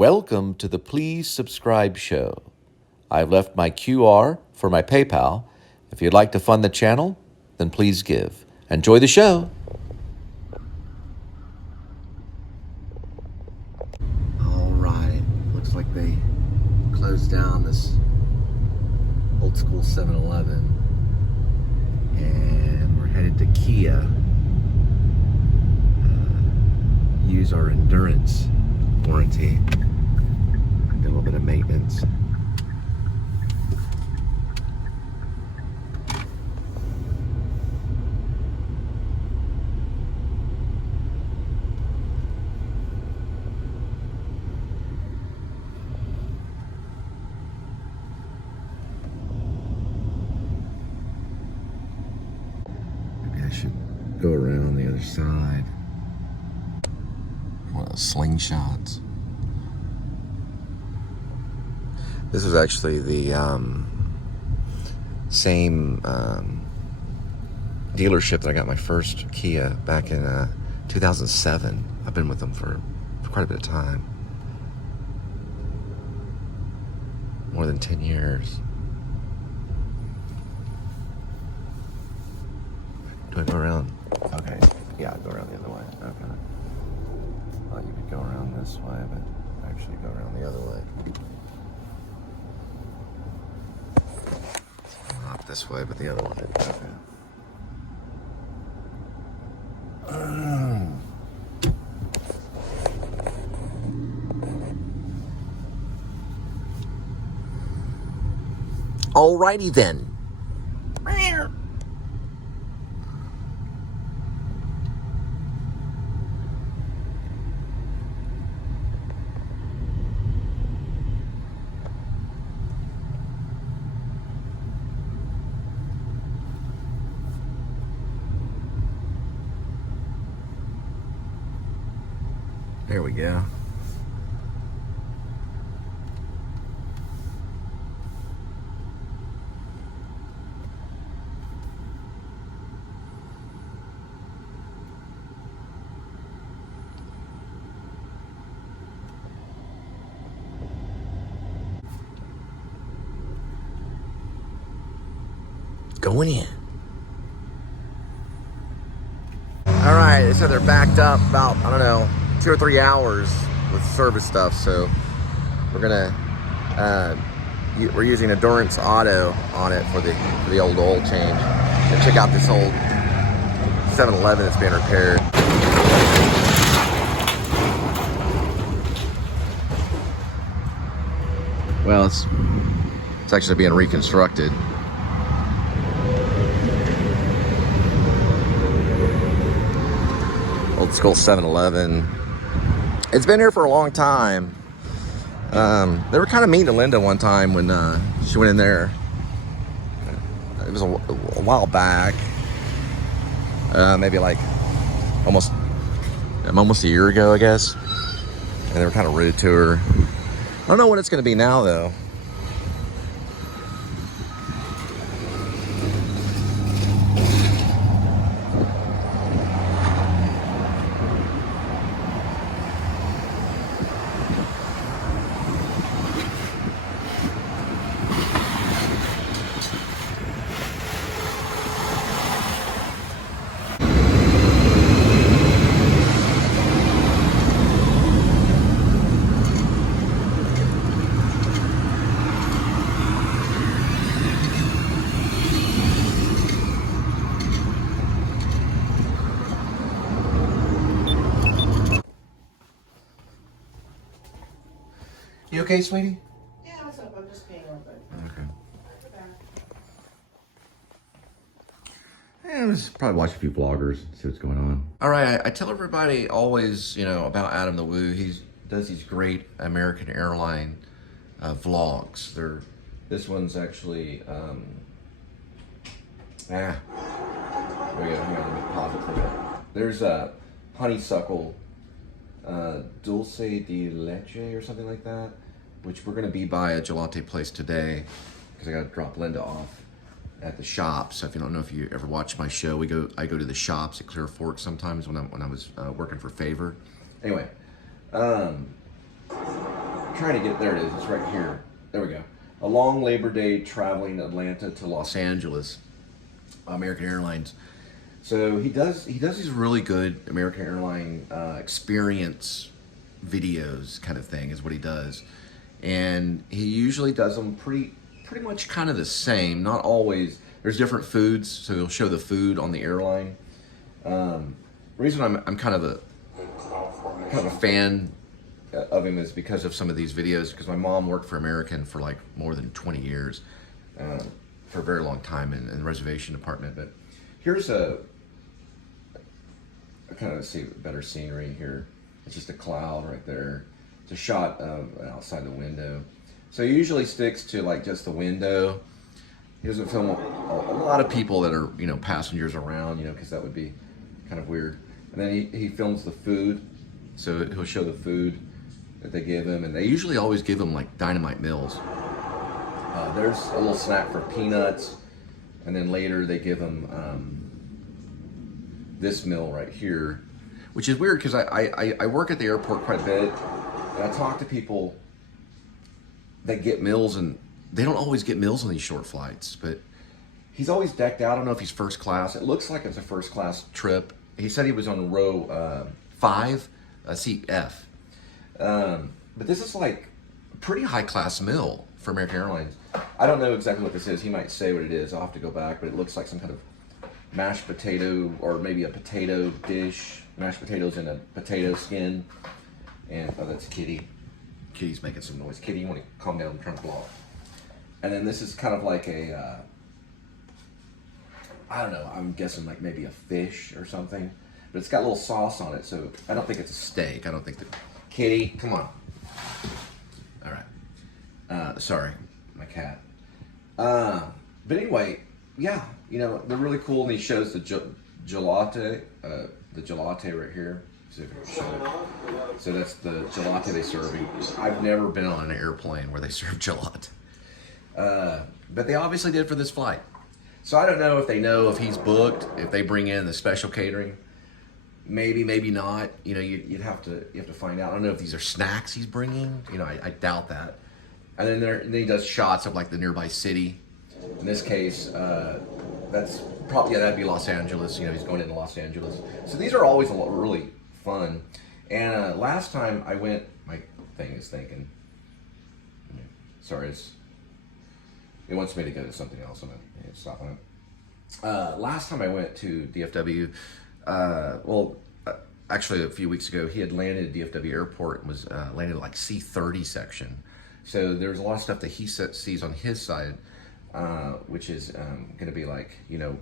Welcome to the Please Subscribe show. I've left my QR for my PayPal. If you'd like to fund the channel, then please give. Enjoy the show. All right, looks like they closed down this old school 7-Eleven, and we're headed to Kia. Use our endurance warranty. Do a little bit of maintenance. Maybe I should go around the other side. One of those slingshots. This was actually the same dealership that I got my first Kia back in 2007. I've been with them for quite a bit of time. More than 10 years. Do I go around? Okay. Yeah, I'll go around the other way. Okay. Thought you could go around this way, but actually go around the other way. Not this way, but the other way. Okay. Alrighty then. There we go. Going in. All right, they said they're backed up about, I don't know, 2 or 3 hours with service stuff, so we're using Endurance Auto on it for the old oil change. And check out this old 7-Eleven that's being repaired. Well, it's actually being reconstructed. Old school 7-Eleven. It's been here for a long time. They were kind of mean to Linda one time when she went in there. It was a while back. Maybe like almost a year ago, I guess. And they were kind of rude to her. I don't know what it's going to be now, though. You okay, sweetie? Yeah, what's up? I'm just peeing real quick. Okay. Yeah, let's probably watch a few vloggers, see what's going on. All right, I tell everybody always, about Adam the Woo. He does these great American airline vlogs. This one's actually, there we go. Hang on, let me pause it for a minute. There's a honeysuckle dulce de leche or something like that, which we're going to be by a gelate place today because I got to drop Linda off at the shop. So if you don't know, if you ever watch my show, I go to the shops at Clear Fork sometimes when I was working for Favor. Anyway, trying to get, there it is, it's right here. There we go. A long Labor Day traveling Atlanta to Los Angeles, American Airlines. So he does these really good American Airline experience videos kind of thing is what he does. And he usually does them pretty much kind of the same, not always. There's different foods, so he'll show the food on the airline. The reason I'm kind of a fan of him is because of some of these videos, because my mom worked for American for like more than 20 years, for a very long time in the reservation department. But here's a kind of see better scenery here. It's just a cloud right there. It's a shot of outside the window. So he usually sticks to like just the window. He doesn't film a lot of people that are, you know, passengers around, you know, because that would be kind of weird. And then he films the food. So he'll show the food that they give him, and they usually always give him like dynamite meals. There's a little snack for peanuts, and then later they give him this meal right here, which is weird because I work at the airport quite a bit, and I talk to people that get meals, and they don't always get meals on these short flights, but he's always decked out. I don't know if he's first class. It looks like it's a first class trip. He said he was on row 5, seat F. But this is like a pretty high class meal for American Airlines. I don't know exactly what this is. He might say what it is. I'll have to go back, but it looks like some kind of mashed potato, or maybe a potato dish. Mashed potatoes in a potato skin. And, oh, that's Kitty. Kitty's making some noise. Kitty, you want to calm down? I'm trying to blow. And then this is kind of like a, I don't know, I'm guessing like maybe a fish or something. But it's got a little sauce on it, so I don't think it's a steak. I don't think that... Kitty, come on. All right. Sorry, my cat. But anyway, yeah, you know, they're really cool, and he shows the gelate right here. So that's the gelate they serve. I've never been on an airplane where they serve gelate. But they obviously did for this flight. So I don't know if they know if he's booked, if they bring in the special catering. Maybe, maybe not. You know, you have to find out. I don't know if these are snacks he's bringing. You know, I doubt that. And then he does shots of like the nearby city. In this case, that's probably, yeah, that'd be Los Angeles. You know, he's going into Los Angeles. So these are always really fun. And last time I went, my thing is thinking. Sorry, it wants me to go to something else. I'm gonna stop on it. Last time I went to DFW. Actually a few weeks ago, he had landed at DFW airport and was landed at like C30 section. So there's a lot of stuff that he sees on his side, which is going to be like, you know,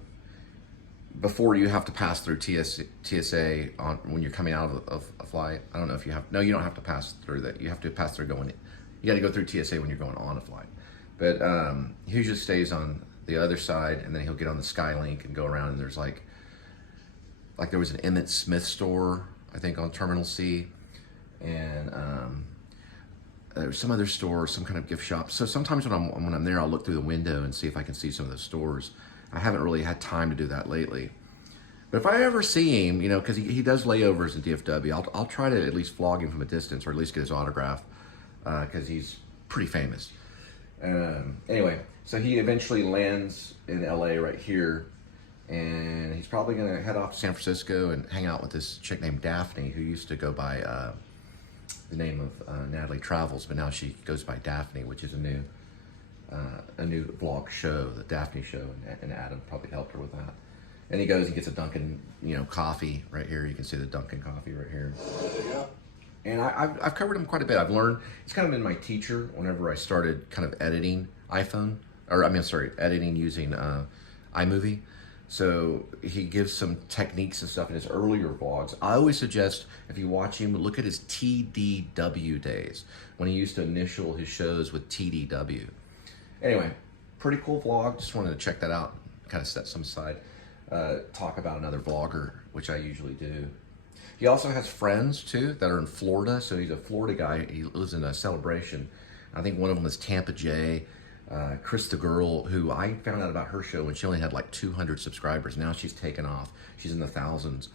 before you have to pass through TSA when you're coming out of a flight. I don't know if you have, no, you don't have to pass through that. You have to pass through you got to go through TSA when you're going on a flight. But he usually stays on the other side, and then he'll get on the Skylink and go around, and there's like there was an Emmett Smith store, I think, on Terminal C, and there was some other store, some kind of gift shop. So sometimes when I'm there, I'll look through the window and see if I can see some of those stores. I haven't really had time to do that lately. But if I ever see him, you know, because he does layovers in DFW, I'll try to at least vlog him from a distance, or at least get his autograph, because he's pretty famous. Anyway, so he eventually lands in LA right here, and he's probably going to head off to San Francisco and hang out with this chick named Daphne, who used to go by the name of Natalie Travels, but now she goes by Daphne, which is a new vlog show, the Daphne Show, and Adam probably helped her with that. And he gets a Dunkin', you know, coffee right here. You can see the Dunkin' coffee right here. And I've covered him quite a bit. I've learned, he's kind of been my teacher whenever I started kind of editing editing using iMovie. So he gives some techniques and stuff in his earlier vlogs. I always suggest, if you watch him, look at his TDW days, when he used to initial his shows with TDW. Anyway, pretty cool vlog. Just wanted to check that out, kind of set some aside, talk about another vlogger, which I usually do. He also has friends too that are in Florida. So he's a Florida guy. He lives in a Celebration. I think one of them is Tampa J. Chris the girl, who I found out about her show when she only had like 200 subscribers. Now she's taken off. She's in the thousands.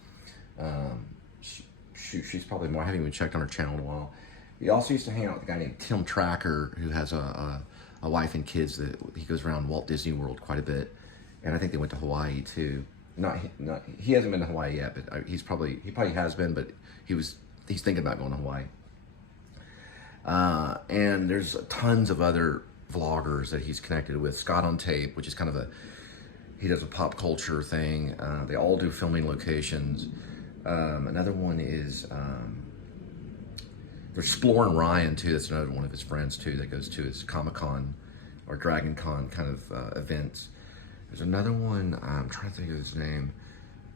She's probably more. I haven't even checked on her channel in a while. He also used to hang out with a guy named Tim Tracker, who has a wife and kids that he goes around Walt Disney World quite a bit, and I think they went to Hawaii too. Not he hasn't been to Hawaii yet, but he probably has been, but he's thinking about going to Hawaii. And there's tons of other vloggers that he's connected with. Scott on Tape, which is kind of he does a pop culture thing. They all do filming locations. Another one is there's Exploring Ryan too. That's another one of his friends too that goes to his Comic-Con or Dragon Con kind of events. There's another one, I'm trying to think of his name.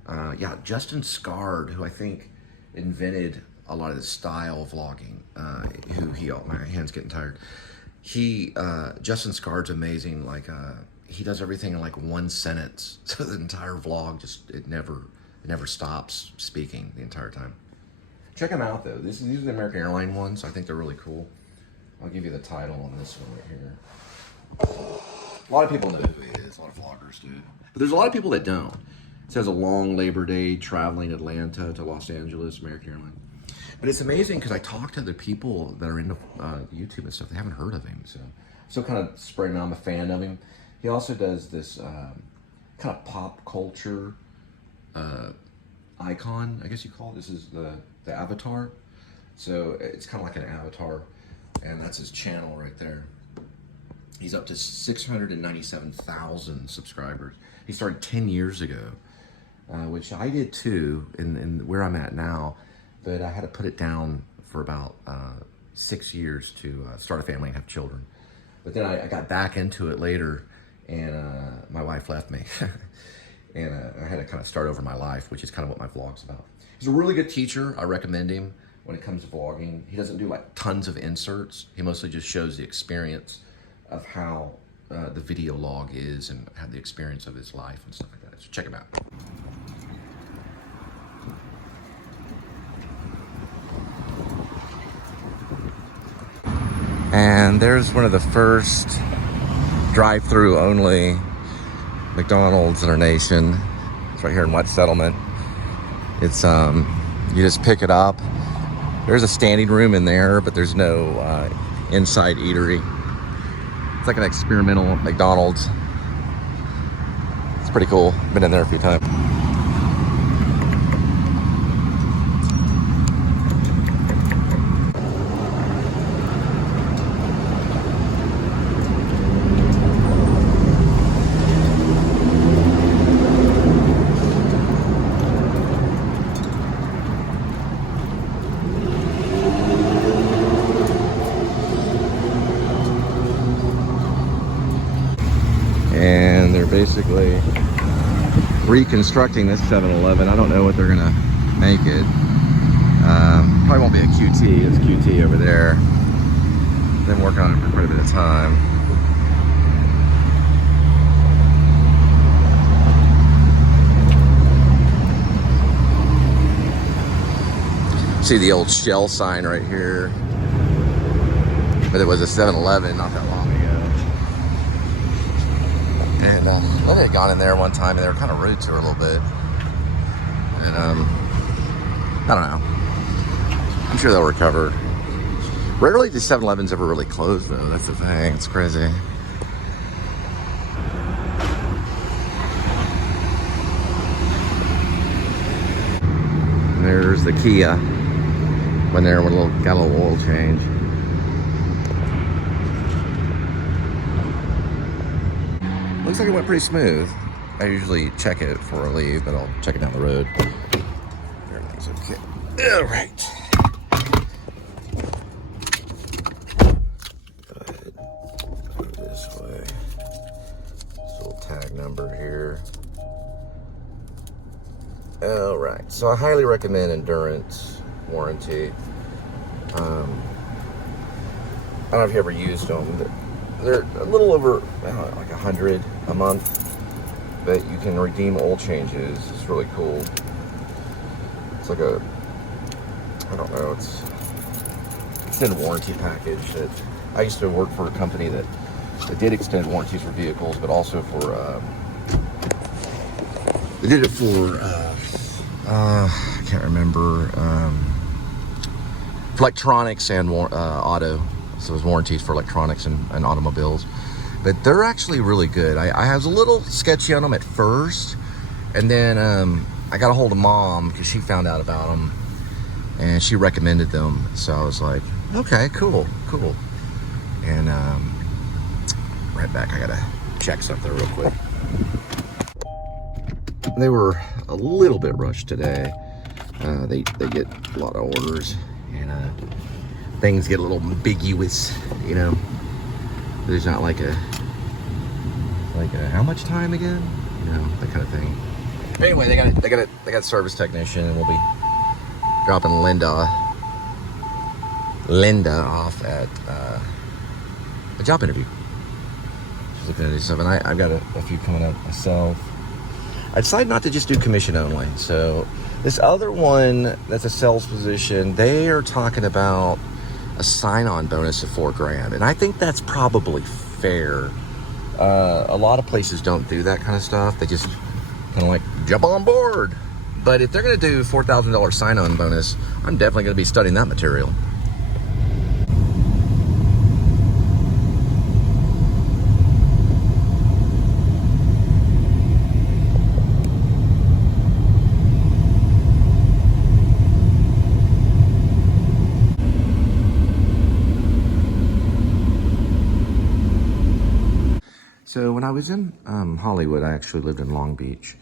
Yeah, Justin Scard, who I think invented a lot of the style vlogging. My hand's getting tired. Justin Scard's amazing. Like, he does everything in like one sentence. So the entire vlog it never stops speaking the entire time. Check them out though. These are the American Airlines ones. I think they're really cool. I'll give you the title on this one right here. A lot of people know who he is. A lot of vloggers do. But there's a lot of people that don't. It says a long Labor Day traveling Atlanta to Los Angeles, American Airlines. But it's amazing because I talk to other people that are into YouTube and stuff. They haven't heard of him. So kind of spreading out. I'm a fan of him. He also does this kind of pop culture icon, I guess you call it. This is the avatar. So it's kind of like an avatar. And that's his channel right there. He's up to 697,000 subscribers. He started 10 years ago, which I did too, in where I'm at now. But I had to put it down for about 6 years to start a family and have children. But then I got back into it later, and my wife left me. And I had to kind of start over my life, which is kind of what my vlog's about. He's a really good teacher. I recommend him when it comes to vlogging. He doesn't do like tons of inserts. He mostly just shows the experience of how the video log is and how the experience of his life and stuff like that. So check him out. And there's one of the first drive-through only McDonald's in our nation. It's right here in West Settlement. It's you just pick it up. There's a standing room in there, but there's no inside eatery. It's like an experimental McDonald's. It's pretty cool. Been in there a few times. And they're basically reconstructing this 7-Eleven. I don't know what they're gonna make it. Probably won't be a QT. It's QT over there. Been working on it for quite a bit of time. See the old Shell sign right here. But it was a 7-Eleven not that long ago. And Linda had gone in there one time and they were kind of rude to her a little bit. And I don't know. I'm sure they'll recover. Rarely do 7-Elevens ever really close though. That's the thing. It's crazy. And there's the Kia. When there got a little oil change. Looks like it went pretty smooth. I usually check it before I leave, but I'll check it down the road. Everything's okay. All right. Go ahead. Go this way. This little tag number here. All right. So I highly recommend Endurance warranty. I don't know if you ever used them, but they're a little over like $100 a month, but you can redeem oil changes. It's really cool. It's like I don't know, it's extended warranty package that I used to work for a company that did extended warranties for vehicles, but also for they did it for I can't remember electronics and auto. So it was warranties for electronics and automobiles. But they're actually really good. I was a little sketchy on them at first. And then I got a hold of Mom because she found out about them. And she recommended them. So I was like, okay, cool. And right back, I gotta check something real quick. They were a little bit rushed today. They get a lot of orders. And things get a little ambiguous, you know. There's not like a how much time again, you know, that kind of thing. Anyway, they got a service technician, and we'll be dropping Linda off at a job interview. She's looking at this stuff, and I've got a few coming up myself. I decided not to just do commission only. So this other one that's a sales position, they are talking about a sign-on bonus of $4,000, and I think that's probably fair. A lot of places don't do that kind of stuff. They just kind of like jump on board. But if they're going to do $4,000 sign-on bonus, I'm definitely going to be studying that material. So when I was in Hollywood, I actually lived in Long Beach.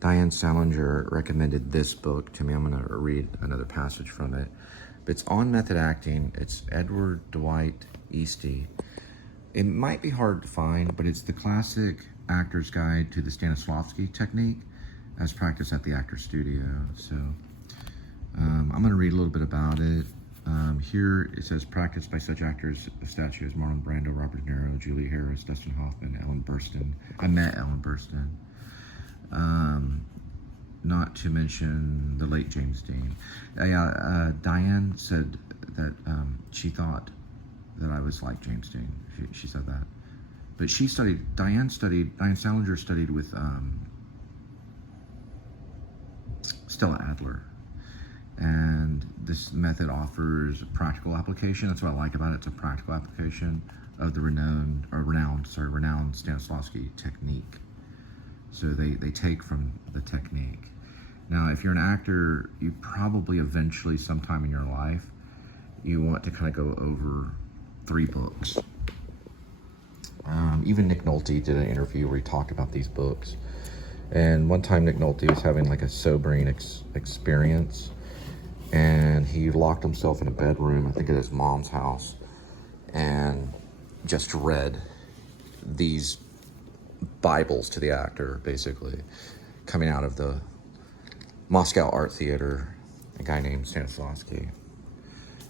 Diane Salinger recommended this book to me. I'm going to read another passage from it. It's on method acting. It's Dwight Easty. It might be hard to find, but it's the classic actor's guide to the Stanislavski technique as practiced at the actor studio. So I'm going to read a little bit about it. Here it says, practiced by such actors of stature as Marlon Brando, Robert De Niro, Julie Harris, Dustin Hoffman, Ellen Burstyn. I met Ellen Burstyn. Not to mention the late James Dean. Diane said that she thought that I was like James Dean. She said that. But Diane Salinger studied with Stella Adler. And this method offers a practical application. That's what I like about it. It's a practical application of the renowned Stanislavski technique. So they take from the technique. Now, if you're an actor, you probably eventually, sometime in your life, you want to kind of go over 3 books. Even Nick Nolte did an interview where he talked about these books. And one time Nick Nolte was having like a sobering experience. And he locked himself in a bedroom, I think at his mom's house, and just read these Bibles to the actor, basically, coming out of the Moscow Art Theater, a guy named Stanislavski.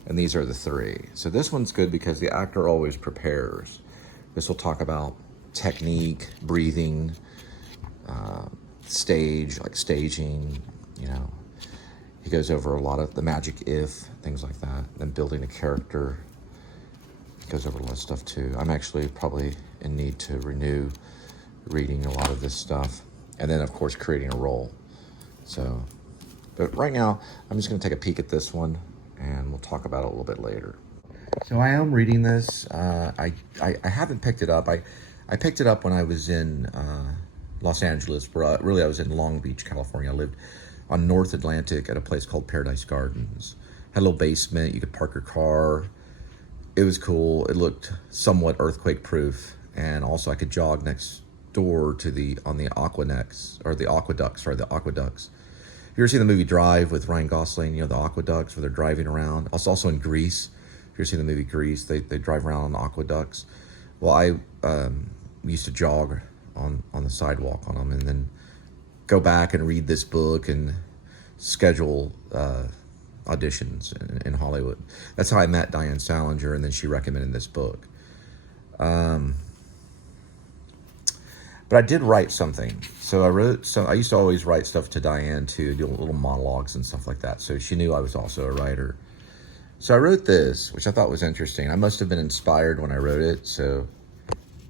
And these are the 3. So this one's good because the actor always prepares. This will talk about technique, breathing, stage, like staging, you know. He goes over a lot of the magic things like that, then building a character. He goes over a lot of stuff too. I'm actually probably in need to renew reading a lot of this stuff. And then, of course, creating a role. So, but right now, I'm just going to take a peek at this one, and we'll talk about it a little bit later. So I am reading this. I haven't picked it up. I picked it up when I was in Los Angeles, where really I was in Long Beach, California. I lived on North Atlantic at a place called Paradise Gardens. Had a little basement. You could park your car. It was cool. It looked somewhat earthquake proof. And also I could jog next door to the aqueducts. You ever seen the movie Drive with Ryan Gosling? You know, the aqueducts where they're driving around. Also in Greece. If you ever seen the movie Grease, they drive around on the aqueducts. Well, I used to jog on the sidewalk on them, and then go back and read this book and schedule auditions in Hollywood. That's how I met Diane Salinger, and then she recommended this book. But I did write something. So I used to always write stuff to Diane too, do little monologues and stuff like that. So she knew I was also a writer. So I wrote this, which I thought was interesting. I must have been inspired when I wrote it. So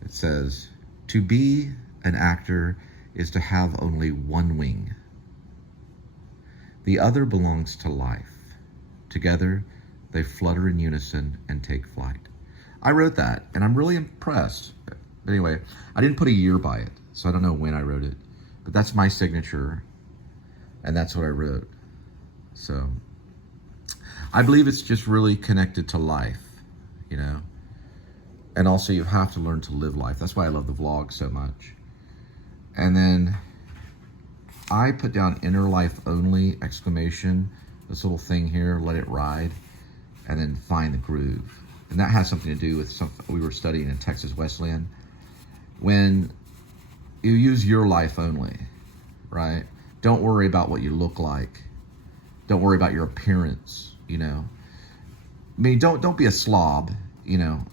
it says, to be an actor is to have only one wing. The other belongs to life. Together, They flutter in unison and take flight. I wrote that, and I'm really impressed. But anyway, I didn't put a year by it, so I don't know when I wrote it. But that's my signature, and that's what I wrote. So I believe it's just really connected to life, you know? And also you have to learn to live life. That's why I love the vlog so much. And then I put down inner life only, exclamation, this little thing here, let it ride, and then find the groove. And that has something to do with something we were studying in Texas Wesleyan. When you use your life only, right? Don't worry about what you look like. Don't worry about your appearance, you know? I mean, don't be a slob, you know?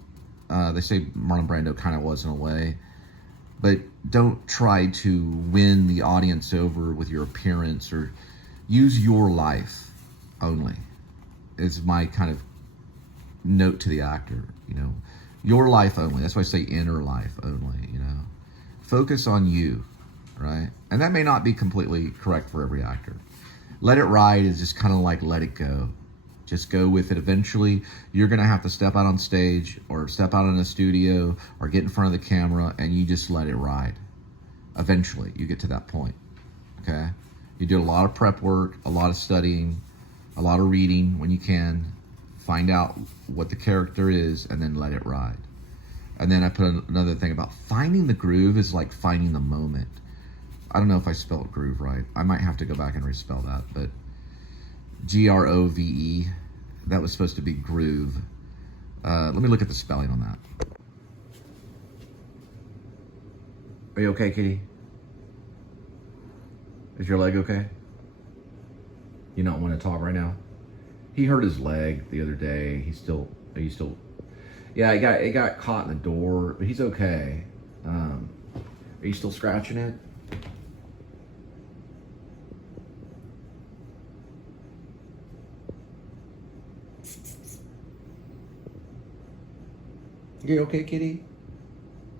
They say Marlon Brando kind of was in a way, but don't try to win the audience over with your appearance, or use your life only is my kind of note to the actor, you know? Your life only. That's why I say inner life only, you know? Focus on you, right? And that may not be completely correct for every actor. Let it ride is just kind of like let it go. Just go with it. Eventually, you're going to have to step out on stage or step out in a studio or get in front of the camera, and you just let it ride. Eventually, you get to that point, okay? You do a lot of prep work, a lot of studying, a lot of reading when you can. Find out what the character is, and then let it ride. And then I put another thing about finding the groove is like finding the moment. I don't know if I spelled groove right. I might have to go back and respell that, but Grove, that was supposed to be groove. Let me look at the spelling on that. Are you okay, kitty? Is your leg okay? You don't want to talk right now? He hurt his leg the other day. Are you still? Yeah, it got caught in the door, but he's okay. Are you still scratching it? You okay, kitty?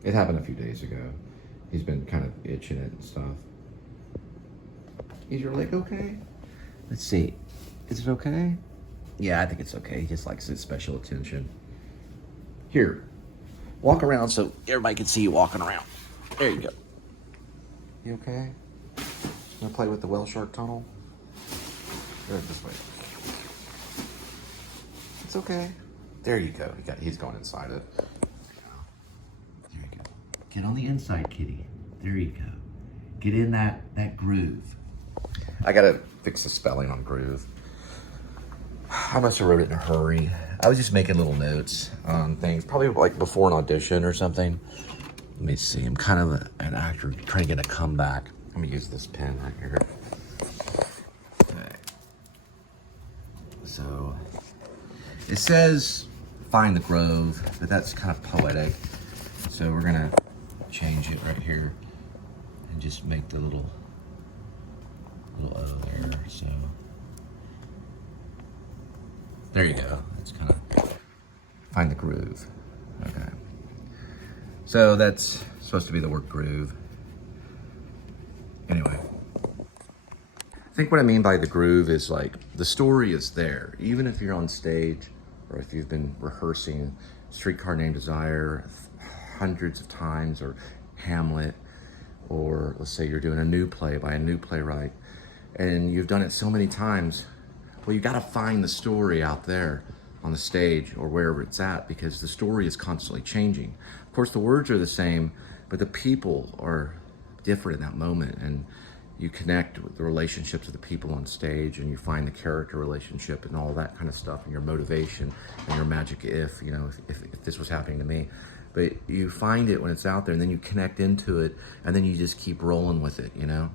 It happened a few days ago. He's been kind of itching it and stuff. Is your leg okay? Let's see. Is it okay? Yeah, I think it's okay. He just likes his special attention. Here, walk around so everybody can see you walking around. There you go. You okay? Gonna play with the whale shark tunnel? Go this way. It's okay. There you go. He's going inside it. There you go. Get on the inside, kitty. There you go. Get in that groove. I gotta fix the spelling on groove. I must have wrote it in a hurry. I was just making little notes on things, probably like before an audition or something. Let me see. I'm kind of an actor trying to get a comeback. I'm gonna use this pen right here. Okay. So it says find the grove, but that's kind of poetic. So we're gonna change it right here and just make the little O there. So there you go. It's kind of find the groove. Okay. So that's supposed to be the word groove. Anyway, I think what I mean by the groove is like the story is there. Even if you're on stage or if you've been rehearsing Streetcar Named Desire hundreds of times, or Hamlet, or let's say you're doing a new play by a new playwright and you've done it so many times, well, you got to find the story out there on the stage or wherever it's at, because the story is constantly changing. Of course, the words are the same, but the people are different in that moment, and you connect with the relationships of the people on stage, and you find the character relationship and all that kind of stuff, and your motivation and your magic if this was happening to me. But you find it when it's out there, and then you connect into it, and then you just keep rolling with it, you know?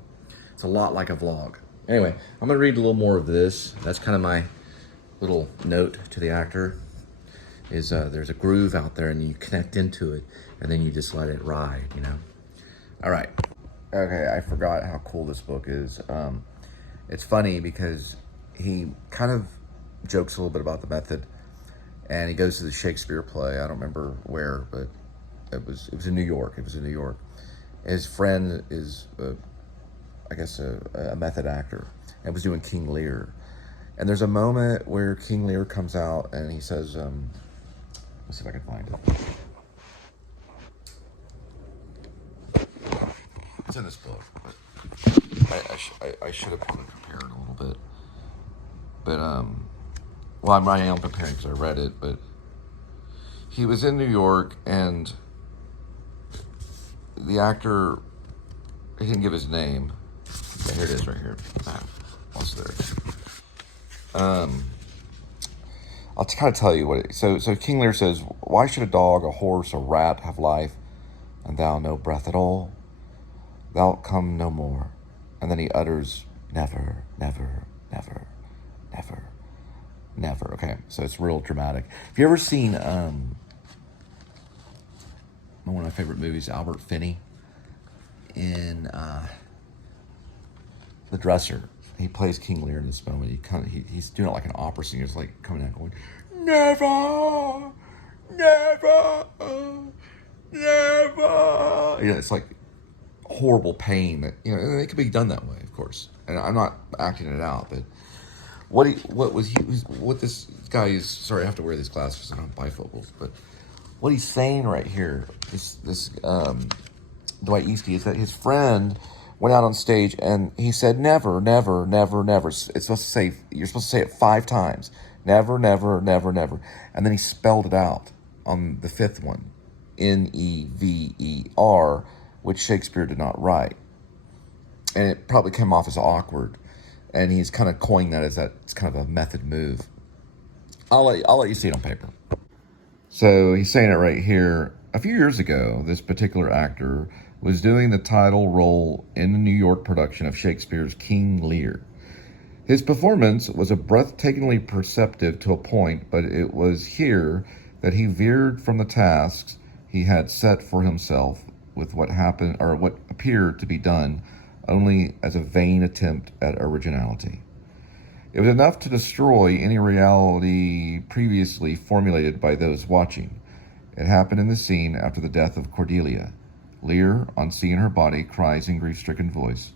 It's a lot like a vlog. Anyway, I'm gonna read a little more of this. That's kind of my little note to the actor, is there's a groove out there and you connect into it, and then you just let it ride, you know? All right. Okay, I forgot how cool this book is. It's funny because he kind of jokes a little bit about the method, and he goes to the Shakespeare play. I don't remember where, but it was in New York. It was in New York. His friend is, I guess, a method actor, and was doing King Lear. And there's a moment where King Lear comes out and he says, let's see if I can find it. It's in this book, but I should have probably prepared a little bit. But, well, I am preparing because I read it, but he was in New York, and the actor, he didn't give his name. Yeah, here it is right here. Lost there. I'll kind of tell you what it, so King Lear says, why should a dog, a horse, a rat have life, and thou no breath at all? Thou'lt come no more. And then he utters, never, never, never, never, never. Okay, so it's real dramatic. Have you ever seen one of my favorite movies, Albert Finney, in The Dresser? He plays King Lear in this moment. He's doing it like an opera singer. He's like coming out going, never, never, never. You know, it's like horrible pain that, you know, and it could be done that way, of course. And I'm not acting it out, but what this guy is, sorry, I have to wear these glasses, I don't have bifocals, but what he's saying right here, this Dwight Easty, is that his friend went out on stage and he said, never, never, never, never. It's supposed to say, you're supposed to say it 5 times. Never, never, never, never. And then he spelled it out on the 5th one. Never, which Shakespeare did not write. And it probably came off as awkward. And he's kind of coining that as it's kind of a method move. I'll let you see it on paper. So he's saying it right here. A few years ago, this particular actor was doing the title role in the New York production of Shakespeare's King Lear. His performance was breathtakingly perceptive to a point, but it was here that he veered from the tasks he had set for himself with what happened, or what appeared to be done only as a vain attempt at originality. It was enough to destroy any reality previously formulated by those watching. It happened in the scene after the death of Cordelia. Lear, on seeing her body, cries in grief-stricken voice,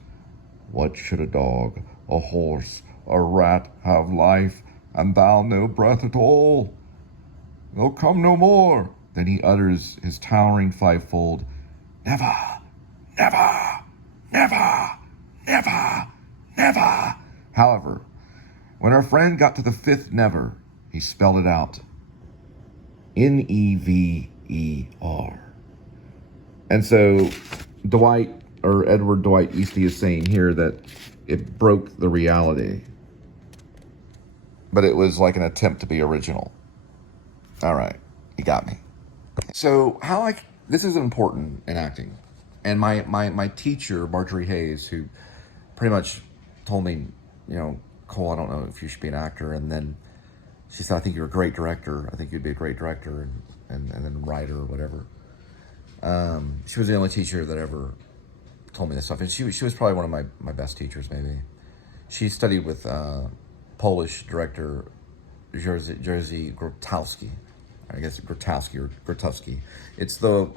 what should a dog, a horse, a rat have life, and thou no breath at all? They'll come no more. Then he utters his towering fivefold, never, never, never, never, never. However, when our friend got to the 5th never, he spelled it out, Never. And so Edward Dwight Easty is saying here that it broke the reality, but it was like an attempt to be original. All right, you got me. So this is important in acting. And my teacher, Marjorie Hayes, who pretty much told me, you know, Cole, I don't know if you should be an actor. And then she said, I think you're a great director. I think you'd be a great director and then writer or whatever. She was the only teacher that ever told me this stuff. And she was probably one of my best teachers, maybe. She studied with Polish director Jerzy Grotowski. I guess Grotowski or Grotowski. It's the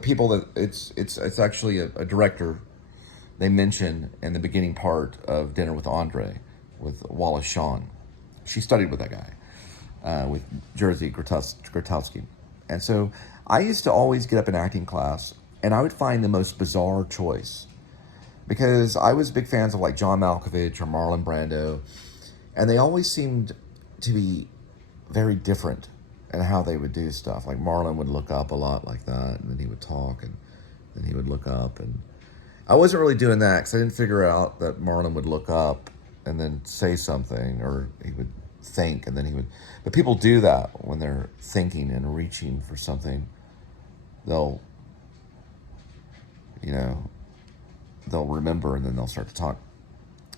people that it's actually a director they mention in the beginning part of Dinner with Andre with Wallace Shawn. She studied with that guy, with Jerzy Grotowski. And so I used to always get up in acting class and I would find the most bizarre choice, because I was big fans of like John Malkovich or Marlon Brando, and they always seemed to be very different in how they would do stuff. Like Marlon would look up a lot like that, and then he would talk, and then he would look up. And I wasn't really doing that because I didn't figure out that Marlon would look up and then say something, or he would think and then he would. But people do that when they're thinking and reaching for something. They'll remember and then they'll start to talk.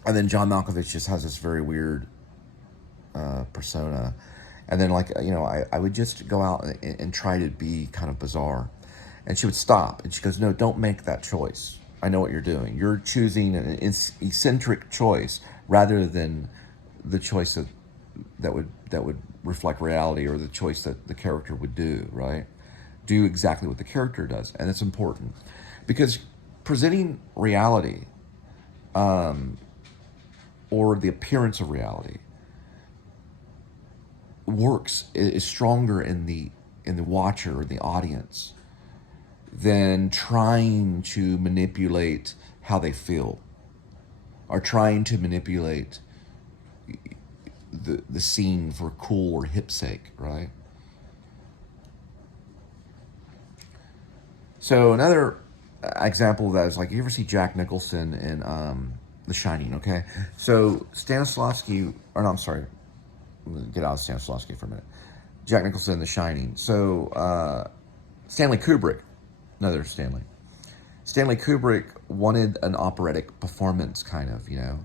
And then John Malkovich just has this very weird persona. And then, like, you know, I would just go out and try to be kind of bizarre. And she would stop. And she goes, no, don't make that choice. I know what you're doing. You're choosing an eccentric choice rather than the choice that would reflect reality, or the choice that the character would do, right? Do exactly what the character does. And it's important. Because presenting reality, or the appearance of reality, works is stronger in the watcher or the audience than trying to manipulate how they feel or trying to manipulate the scene for cool or hip sake, right? So another example of that is like, you ever see Jack Nicholson in The Shining, okay? So Stanislavski, or no, I'm sorry, get out of Stanislavski for a minute. Jack Nicholson in The Shining. So Stanley Kubrick, another Stanley. Stanley Kubrick wanted an operatic performance, kind of, you know.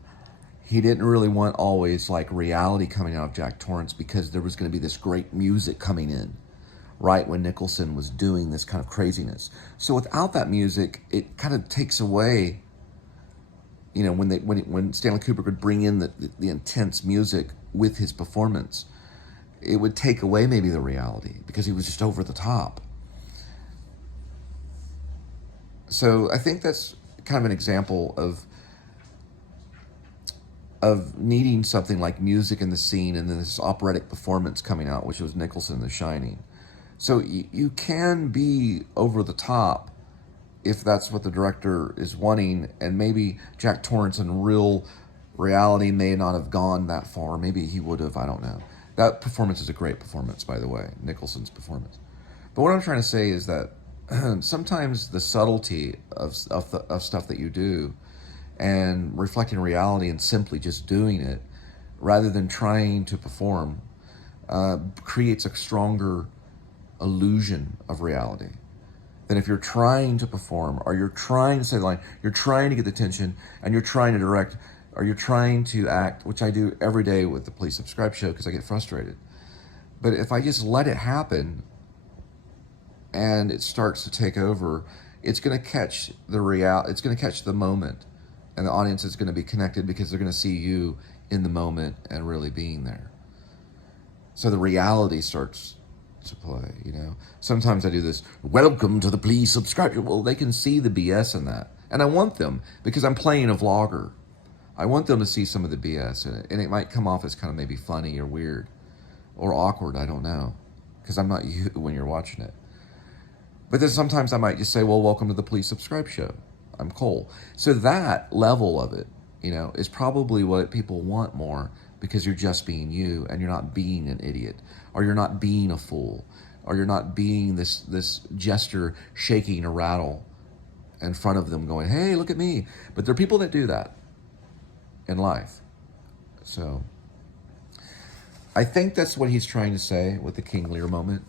He didn't really want always like reality coming out of Jack Torrance because there was going to be this great music coming in right when Nicholson was doing this kind of craziness. So without that music, it kind of takes away, you know, when Stanley Kubrick would bring in the intense music with his performance, it would take away maybe the reality because he was just over the top. So I think that's kind of an example of needing something like music in the scene and then this operatic performance coming out, which was Nicholson in The Shining. So you can be over the top if that's what the director is wanting, and maybe Jack Torrance in real reality may not have gone that far. Maybe he would have, I don't know. That performance is a great performance, by the way, Nicholson's performance. But what I'm trying to say is that sometimes the subtlety of stuff that you do and reflecting reality and simply just doing it rather than trying to perform creates a stronger illusion of reality than if you're trying to perform or you're trying to say the line, you're trying to get the attention and you're trying to direct or you're trying to act, which I do every day with the Please Subscribe show because I get frustrated. But if I just let it happen and it starts to take over, it's going to catch it's going to catch the moment, and the audience is going to be connected because they're going to see you in the moment and really being there. So the reality starts to play, you know. Sometimes I do this, welcome to the Please Subscribe. Well, they can see the BS in that. And I want them, because I'm playing a vlogger. I want them to see some of the BS in it. And it might come off as kind of maybe funny or weird or awkward, I don't know. Because I'm not you when you're watching it. But then sometimes I might just say, well, welcome to the Please Subscribe show. I'm Cole. So that level of it, you know, is probably what people want more, because you're just being you and you're not being an idiot, or you're not being a fool, or you're not being this jester shaking a rattle in front of them going, hey, look at me. But there are people that do that in life. So I think that's what he's trying to say with the King Lear moment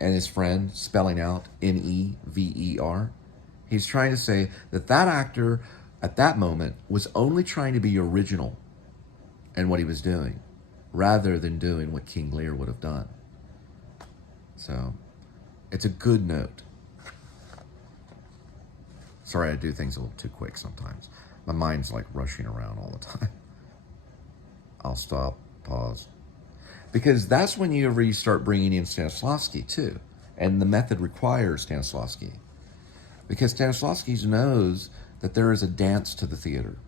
and his friend spelling out Never. He's trying to say that that actor at that moment was only trying to be original in what he was doing, rather than doing what King Lear would have done. So it's a good note. Sorry, I do things a little too quick sometimes. My mind's like rushing around all the time. I'll stop, pause. Because that's whenever you start bringing in Stanislavski too. And the method requires Stanislavski. Because Stanislavski knows that there is a dance to the theater.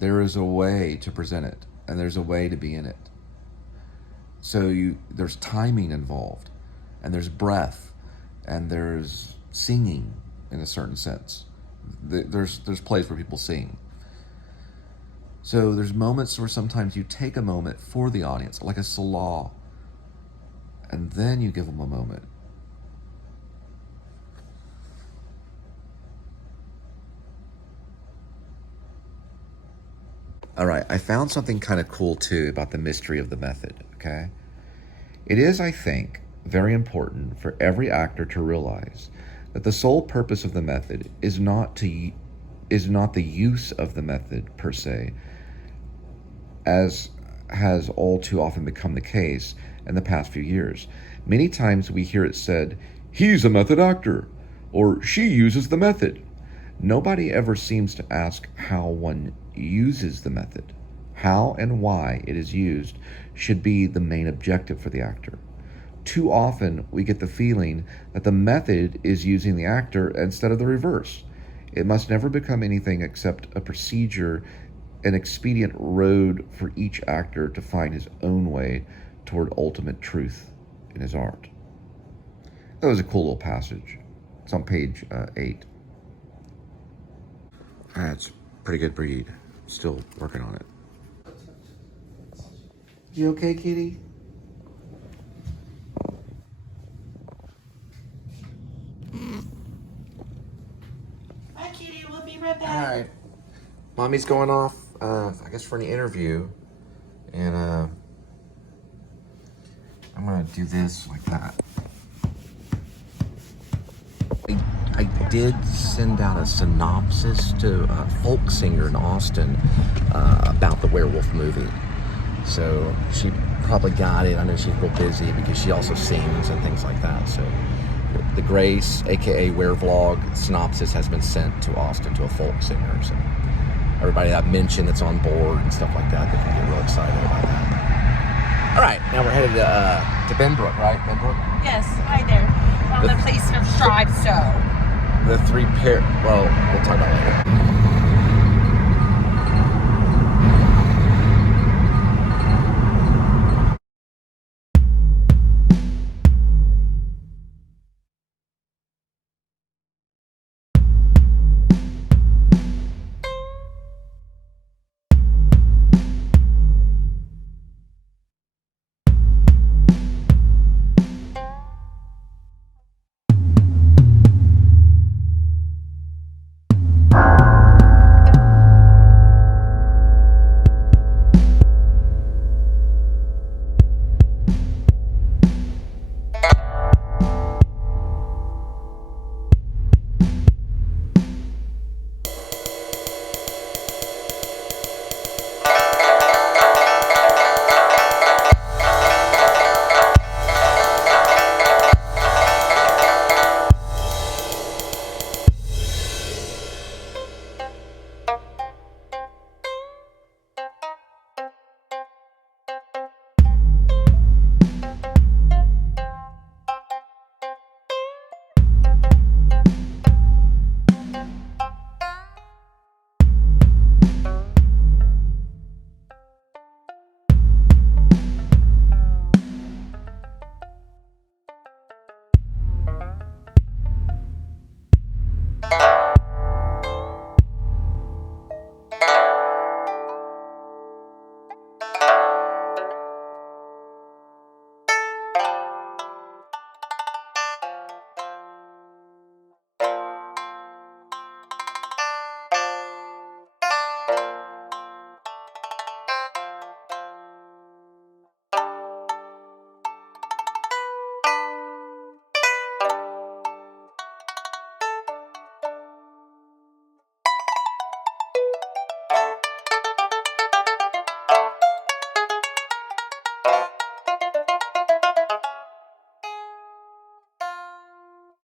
There is a way to present it, and there's a way to be in it. So there's timing involved, and there's breath, and there's singing in a certain sense. There's plays where people sing. So there's moments where sometimes you take a moment for the audience, like a Salah, and then you give them a moment. All right, I found something kind of cool too about the mystery of the method, okay? It is, I think, very important for every actor to realize that the sole purpose of the method is not the use of the method per se, as has all too often become the case in the past few years. Many times we hear it said, he's a method actor, or she uses the method. Nobody ever seems to ask how one uses the method. How and why it is used should be the main objective for the actor. Too often we get the feeling that the method is using the actor instead of the reverse. It must never become anything except a procedure, an expedient road for each actor to find his own way toward ultimate truth in his art. That was a cool little passage. It's on page 8. That's a pretty good breed. Still working on it. You okay, kitty? Bye, kitty. We'll be right back. All right. Mommy's going off, I guess, for an interview. And I'm going to do this like that. I did send out a synopsis to a folk singer in Austin about the werewolf movie. So she probably got it. I know she's real busy because she also sings and things like that. So the Grace, aka Werevlog, synopsis has been sent to Austin to a folk singer. So everybody I've mentioned that's on board and stuff like that, they can get real excited about that. All right, now we're headed to Benbrook, right? Benbrook? Yes, right there. On the place of Strive So. The 3 pair. Well, we'll talk about it later.